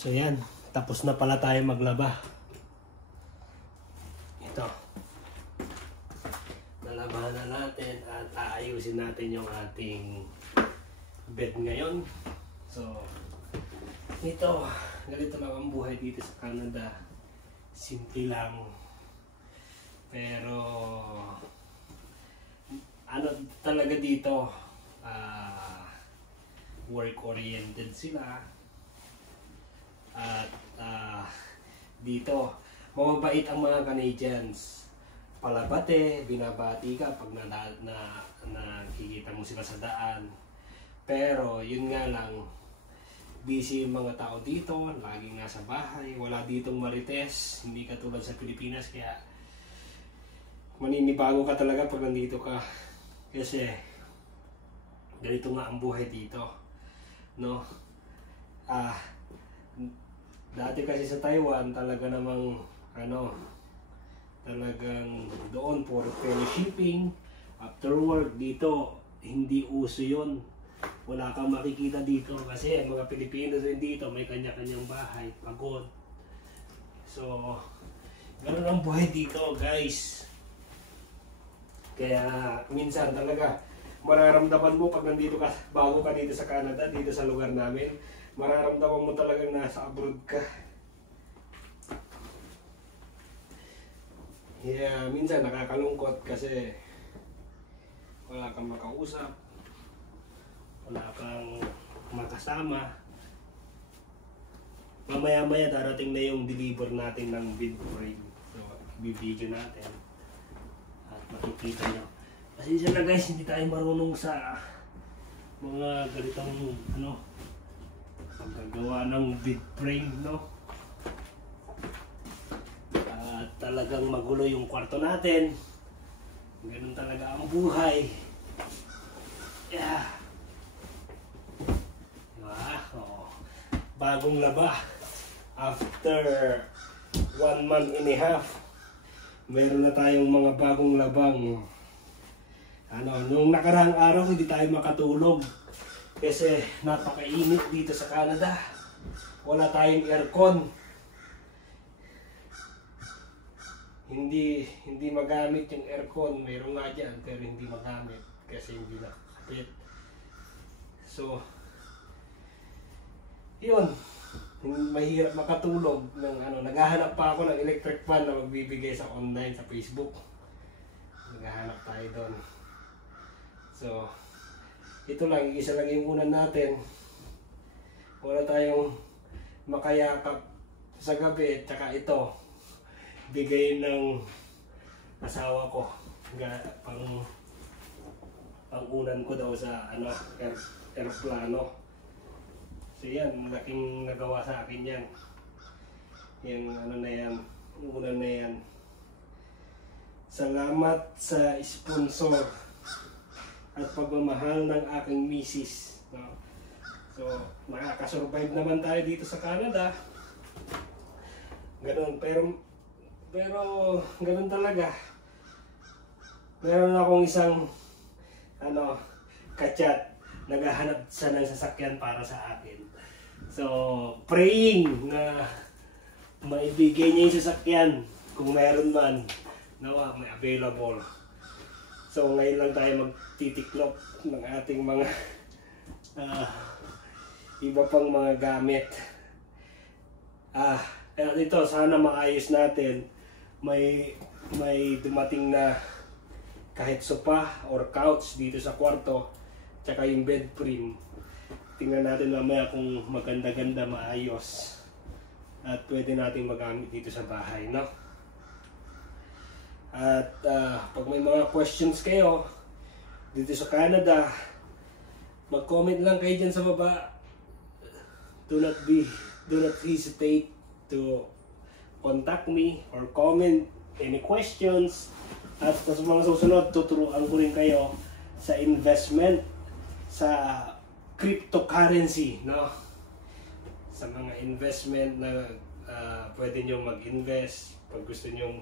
So yan, tapos na pala tayo maglaba. Ito. Nalabahan na natin at aayusin natin yung ating bed ngayon. So, ito, ganito lang ang buhay dito sa Canada. Simple lang. Pero, ano talaga dito, work-oriented sila. At dito, mababait ang mga Canadians. Palabate, binabati ka pag nakikita mo sila sa daan. Pero yun nga lang, busy yung mga tao dito, laging nasa bahay, wala ditong marites, hindi katulad sa Pilipinas, kaya maninibago ka talaga pag nandito ka. Kasi ganito nga ang buhay dito, no? Dati kasi sa Taiwan, talaga namang talagang doon for fellowshipping, after work. Dito hindi uso yun. Wala kang makikita dito kasi mga Pilipino din dito may kanya-kanyang bahay, pagod. So ganun ang buhay dito, guys. Kaya minsan talaga mararamdaman mo pag nandito ka, bago ka dito sa Canada, dito sa lugar namin, mararamdaman mo talagang nasa abroad ka. Yeah, minsan nakakalungkot kasi wala kang makausap, wala kang makasama. Mamaya-maya darating na yung deliver natin ng bid frame. So, bibidyo natin at makikita nyo. Pasensya na guys, hindi tayo marunong sa mga ganitong paggagawa ng bid frame, no? At talagang magulo yung kwarto natin. Ganun talaga ang buhay. Yeah. Diba? Oh. Bagong laba. After 1 month and a half, mayroon na tayong mga bagong labang. Nung nakarang araw hindi tayo makatulog kasi napakainit dito sa Canada. Wala tayong aircon. Hindi magamit yung aircon. Mayroon nga dyan pero hindi magamit kasi hindi nakakapit. So, yun. Mahirap makatulog ng naghahanap pa ako ng electric fan na magbibigay sa online sa Facebook. Naghahanap tayo doon. So, ito lang, isa lang yung unan natin. Wala tayong makayakap sa gabi, tsaka ito bigay ng asawa ko. Pang unan ko daw sa aeroplano. So yan, malaking nagawa sa akin yan. Yung na yan, unan na yan. Salamat sa sponsor at pagmamahal ng aking misis, no? So, nakaka-survive naman tayo dito sa Canada. Ganun, pero ganun talaga. Meron akong isang kachat, naghahanap siya ng sasakyan para sa akin. So, praying na maibigay niya yung sasakyan kung meron man, nawa may available. So ngayon lang tayo magtitiklop ng ating mga iba pang mga gamit. Ito sana maayos natin. May dumating na kahit sofa or couch dito sa kwarto, tsaka yung bed frame. Tingnan natin mamaya kung maganda-ganda, maayos at pwede nating magamit dito sa bahay, no? At pag may mga questions kayo dito sa Canada, mag-comment lang kayo dyan sa baba. Do not hesitate to contact me or comment any questions. At sa mga susunod, tuturuan ko rin kayo sa investment sa cryptocurrency, no? Sa mga investment na pwede nyo mag-invest pag gusto nyo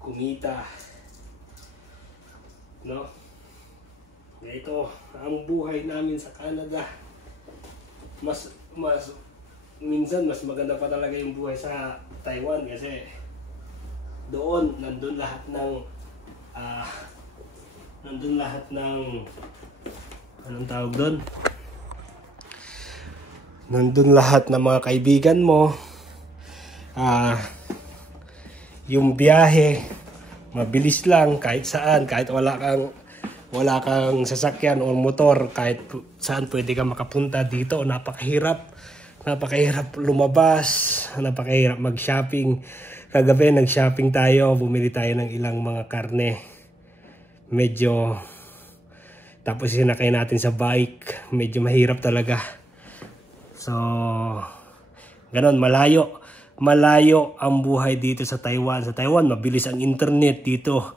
kumita, no? Ito ang buhay namin sa Canada. Mas minsan mas maganda pa talaga yung buhay sa Taiwan kasi doon nandun lahat ng anong tawag doon? Nandun lahat ng mga kaibigan mo. Yung biyahe mabilis lang kahit saan, kahit wala kang sasakyan o motor, kahit saan pwede ka makapunta dito. Napakahirap lumabas, napakahirap mag-shopping. Kagabi nag-shopping tayo, bumili tayo ng ilang mga karne. Tapos sinakay natin sa bike, medyo mahirap talaga. So, ganon, malayo ang buhay dito sa Taiwan. Sa Taiwan, mabilis ang internet dito.